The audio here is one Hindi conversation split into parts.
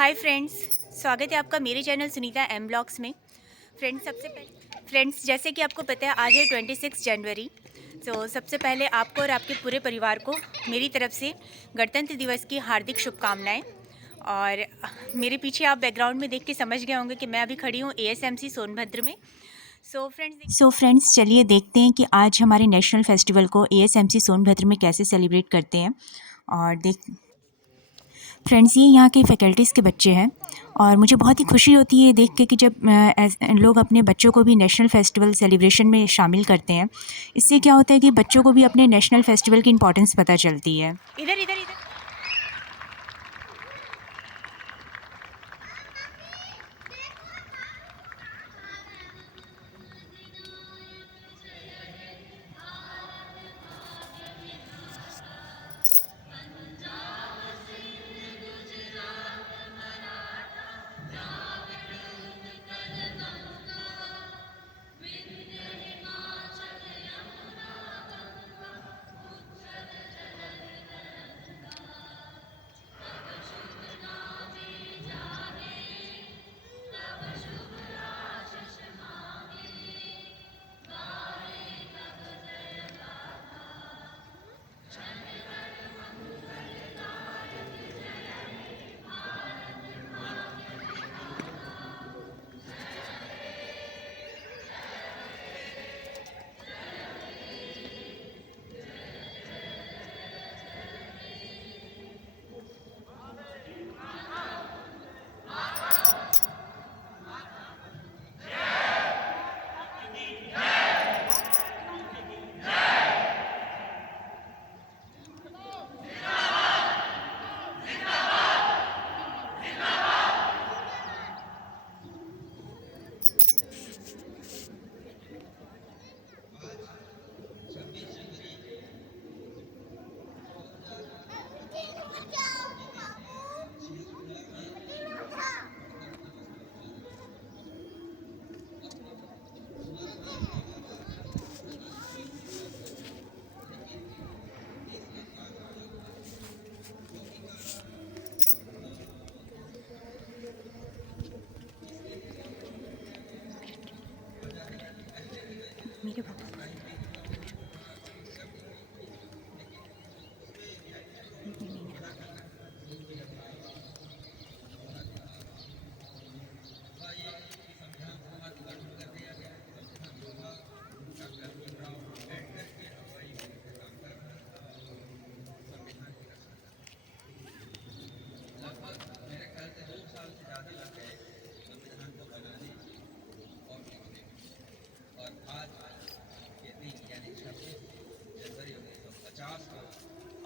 हाय फ्रेंड्स, स्वागत है आपका मेरे चैनल सुनीता एम ब्लॉग्स में। फ्रेंड्स जैसे कि आपको पता है आज है 26 जनवरी। तो सबसे पहले आपको और आपके पूरे परिवार को मेरी तरफ से गणतंत्र दिवस की हार्दिक शुभकामनाएं। और मेरे पीछे आप बैकग्राउंड में देख के समझ गए होंगे कि मैं अभी खड़ी हूँ एएसएमसी सोनभद्र में। सो फ्रेंड्स चलिए देखते हैं कि आज हमारे नेशनल फेस्टिवल को एएसएमसी सोनभद्र में कैसे सेलिब्रेट करते हैं। और देख फ्रेंड्स ये यहाँ के फैकल्टीज़ के बच्चे हैं और मुझे बहुत ही खुशी होती है देख के कि जब लोग अपने बच्चों को भी नेशनल फेस्टिवल सेलिब्रेशन में शामिल करते हैं। इससे क्या होता है कि बच्चों को भी अपने नेशनल फेस्टिवल की इम्पोर्टेंस पता चलती है। इधर इधर इधर मेरे पापा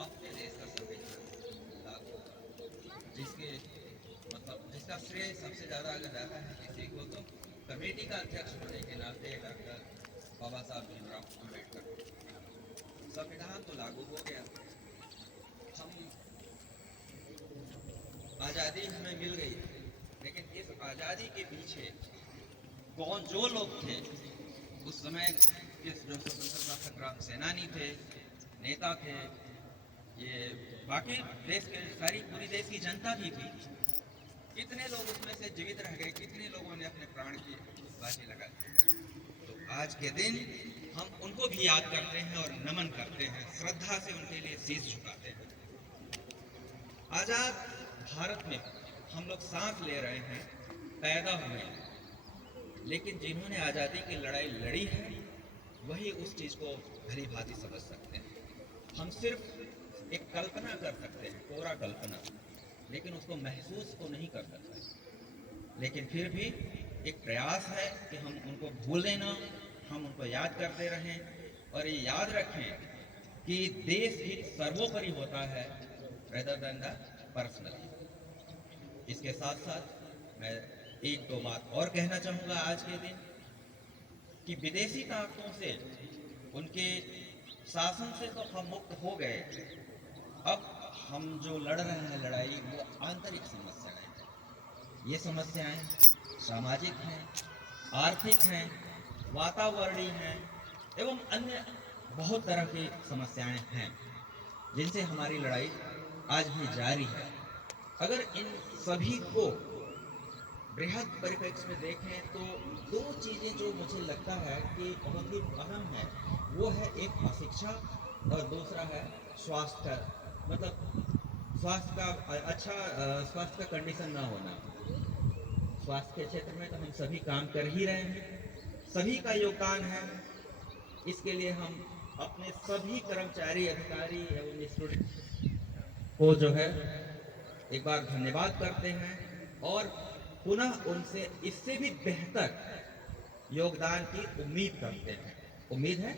अपने देश का संविधान लागू जिसके जिसका श्रेय सबसे ज़्यादा अगर जाता है किसी को तो कमेटी का अध्यक्ष होने के नाते डॉक्टर बाबा साहब भीमराव अम्बेडकर। संविधान तो लागू हो गया, हम आज़ादी हमें मिल गई, लेकिन इस आज़ादी के पीछे कौन जो लोग थे उस समय के जो स्वतंत्रता संग्राम सेनानी थे, नेता थे, ये बाकी देश के पूरी देश की जनता भी थी। कितने लोग उसमें से जीवित रह गए, कितने लोगों ने अपने प्राण की बाजी लगा दी। तो आज के दिन हम उनको भी याद करते हैं और नमन करते हैं, श्रद्धा से उनके लिए शीश झुकाते हैं। आजाद भारत में हम लोग सांस ले रहे हैं, पैदा हुए हैं, लेकिन जिन्होंने आज़ादी की लड़ाई लड़ी है वही उस चीज़ को भली भांति समझ सकते हैं। हम सिर्फ एक कल्पना कर सकते हैं, कोरा कल्पना, लेकिन उसको महसूस तो नहीं कर सकते। लेकिन फिर भी एक प्रयास है कि हम उनको भूलें ना, हम उनको याद करते रहें और ये याद रखें कि देश हित सर्वोपरि होता है रेदर देन द पर्सनल। इसके साथ साथ मैं एक दो बात और कहना चाहूँगा आज के दिन कि विदेशी ताकतों से, उनके शासन से तो हम मुक्त हो गए, अब हम जो लड़ रहे हैं लड़ाई वो आंतरिक समस्याएं हैं। ये समस्याएं सामाजिक हैं, आर्थिक हैं, वातावरणीय हैं एवं अन्य बहुत तरह की समस्याएं हैं जिनसे हमारी लड़ाई आज भी जारी है। अगर इन सभी को बृहद परिप्रेक्ष्य में देखें तो दो चीज़ें जो मुझे लगता है कि बहुत ही अहम है, वो है एक अशिक्षा और दूसरा है स्वास्थ्य, मतलब स्वास्थ्य का अच्छा स्वास्थ्य का कंडीशन ना होना। स्वास्थ्य के क्षेत्र में तो हम सभी काम कर ही रहे हैं, सभी का योगदान है। इसके लिए हम अपने सभी कर्मचारी, अधिकारी एवं स्टूडेंट को जो है एक बार धन्यवाद करते हैं और पुनः उनसे इससे भी बेहतर योगदान की उम्मीद करते हैं। उम्मीद है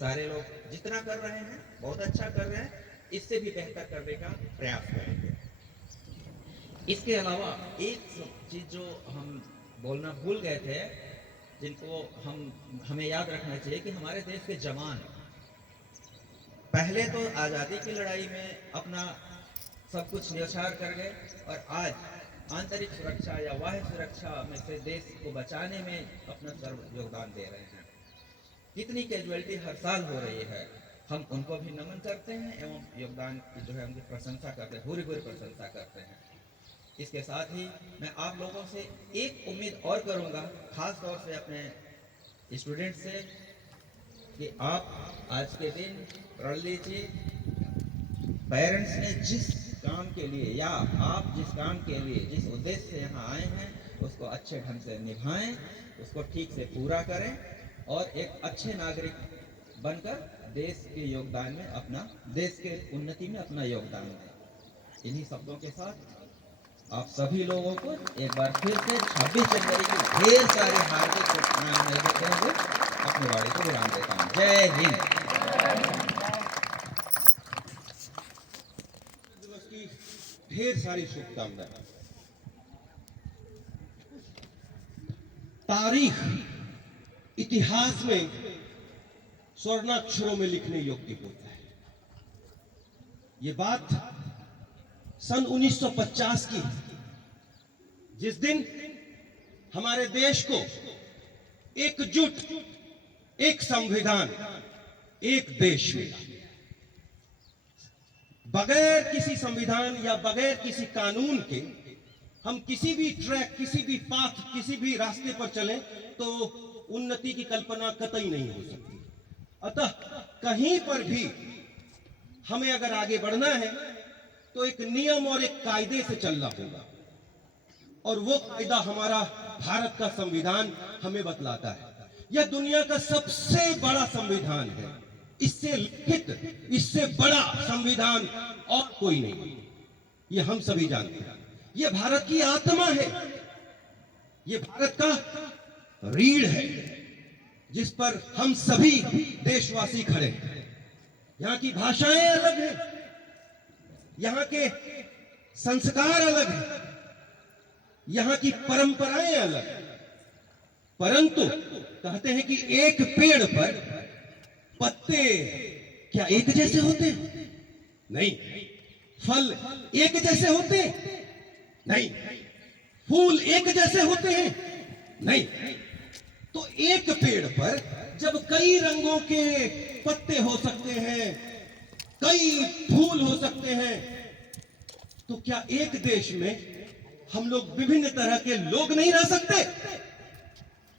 सारे लोग जितना कर रहे हैं बहुत अच्छा कर रहे हैं, इससे भी बेहतर करने का प्रयास करेंगे। इसके अलावा एक चीज जो हम बोलना भूल गए थे, जिनको हमें याद रखना चाहिए कि हमारे देश के जवान पहले तो आज़ादी की लड़ाई में अपना सब कुछ न्यौछावर कर गए और आज आंतरिक सुरक्षा या बाह्य सुरक्षा में से देश को बचाने में अपना सर्व योगदान दे रहे हैं। कितनी कैजुअलिटी हर साल हो रही है, हम उनको भी नमन करते हैं एवं योगदान की जो है उनकी प्रशंसा करते हैं, पूरी प्रशंसा करते हैं। इसके साथ ही मैं आप लोगों से एक उम्मीद और करूंगा, खास तौर से अपने स्टूडेंट से, कि आप आज के दिन पढ़ लीजिए। पेरेंट्स ने जिस काम के लिए या आप जिस काम के लिए जिस उद्देश्य से यहाँ आए हैं उसको अच्छे ढंग से निभाएं, उसको ठीक से पूरा करें और एक अच्छे नागरिक बनकर देश के योगदान में अपना, देश के उन्नति में अपना योगदान दें। इन्हीं शब्दों के साथ आप सभी लोगों को एक बार फिर से 26 जनवरी की ढेर सारी हार्दिक शुभकामनाएं देते हुए अपनी वाणी को विराम देता हूँ। जय हिंद। दिवस की ढेर सारी शुभकामनाएं। तारीख इतिहास में स्वर्णाक्षरों में लिखने योग्य होता है। ये बात सन 1950 की, जिस दिन हमारे देश को एकजुट, एक संविधान, एक देश मिला। बगैर किसी संविधान या बगैर किसी कानून के हम किसी भी ट्रैक, किसी भी पाथ, किसी भी रास्ते पर चलें तो उन्नति की कल्पना कतई नहीं हो सकती। अतः कहीं पर भी हमें अगर आगे बढ़ना है तो एक नियम और एक कायदे से चलना होगा, और वो कायदा हमारा भारत का संविधान हमें बतलाता है। यह दुनिया का सबसे बड़ा संविधान है, इससे लिखित, इससे बड़ा संविधान और कोई नहीं, ये हम सभी जानते हैं। ये भारत की आत्मा है, ये भारत का रीढ़ है जिस पर हम सभी देशवासी खड़े हैं। यहाँ की भाषाएं अलग हैं, यहाँ के संस्कार अलग हैं, यहाँ की परंपराएं अलग हैं, परंतु कहते हैं कि एक पेड़ पर पत्ते क्या एक जैसे होते हैं? नहीं। फल एक जैसे होते हैं? नहीं। फूल एक जैसे होते हैं? नहीं। तो एक पेड़ पर जब कई रंगों के पत्ते हो सकते हैं, कई फूल हो सकते हैं, तो क्या एक देश में हम लोग विभिन्न तरह के लोग नहीं रह सकते?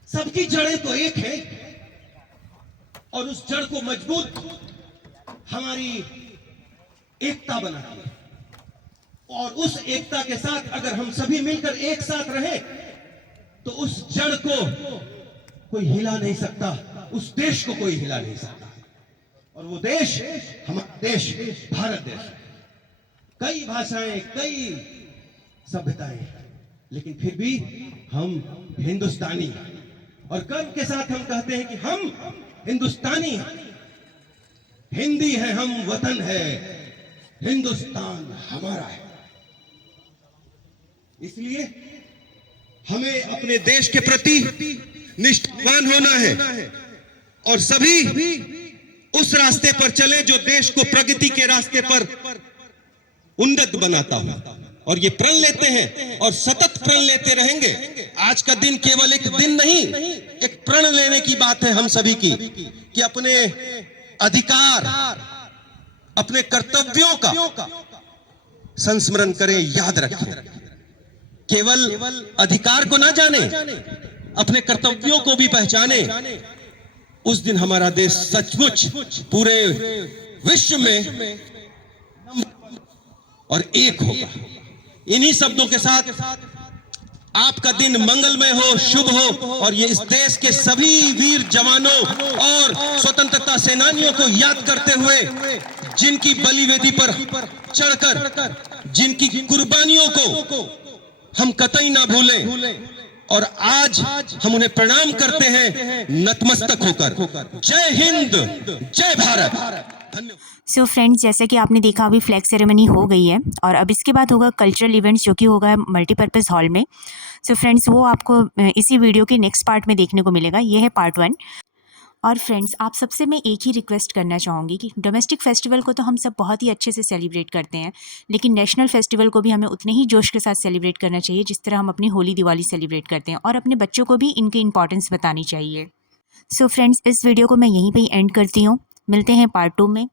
सबकी जड़ें तो एक है, और उस जड़ को मजबूत हमारी एकता बनाती है, और उस एकता के साथ अगर हम सभी मिलकर एक साथ रहें तो उस जड़ को कोई हिला नहीं सकता, उस देश को कोई हिला नहीं सकता। और वो देश हमारा देश, भारत देश। कई भाषाएं, कई सभ्यताएं, लेकिन फिर भी हम हिंदुस्तानी हैं, और गर्व के साथ हम कहते हैं कि हम हिंदुस्तानी हैं। हिंदी है हम, वतन है, हिंदुस्तान हमारा है। इसलिए हमें अपने देश के प्रति निष्ठावान होना है और सभी उस रास्ते पर चले जो देश को प्रगति के रास्ते पर उन्नत बनाता हो। और ये प्रण लेते हैं और सतत प्रण लेते रहेंगे। आज का दिन केवल एक दिन नहीं, एक प्रण लेने की बात है हम सभी की, कि अपने अधिकार, अपने कर्तव्यों का संस्मरण करें, याद रखें। केवल अधिकार को ना जाने, अपने कर्तव्यों को भी पहचाने। उस दिन हमारा देश सचमुच पूरे विश्व में और एक होगा। इन्हीं शब्दों के साथ आपका दिन मंगलमय हो, शुभ हो, और ये इस देश के सभी वीर जवानों और स्वतंत्रता सेनानियों को याद करते हुए, जिनकी बलिवेदी पर चढ़कर जिनकी कुर्बानियों को हम कतई ना भूलें, और आज हम उन्हें प्रणाम करते हैं नतमस्तक होकर। जय हिंद, जय भारत। धन्यवाद। सो फ्रेंड्स, जैसे कि आपने देखा अभी फ्लैग सेरेमनी हो गई है और अब इसके बाद होगा कल्चरल इवेंट्स, जो कि होगा मल्टीपर्पज़ हॉल में। सो फ्रेंड्स, वो आपको इसी वीडियो के नेक्स्ट पार्ट में देखने को मिलेगा। ये है पार्ट 1। और फ्रेंड्स, आप सबसे मैं एक ही रिक्वेस्ट करना चाहूँगी कि डोमेस्टिक फेस्टिवल को तो हम सब बहुत ही अच्छे से सेलिब्रेट करते हैं, लेकिन नेशनल फेस्टिवल को भी हमें उतने ही जोश के साथ सेलिब्रेट करना चाहिए जिस तरह हम अपनी होली दिवाली सेलिब्रेट करते हैं, और अपने बच्चों को भी इनकी इंपॉर्टेंस बतानी चाहिए। सो फ्रेंड्स, इस वीडियो को मैं यहीं पे ही एंड करती हूँ। मिलते हैं पार्ट 2 में।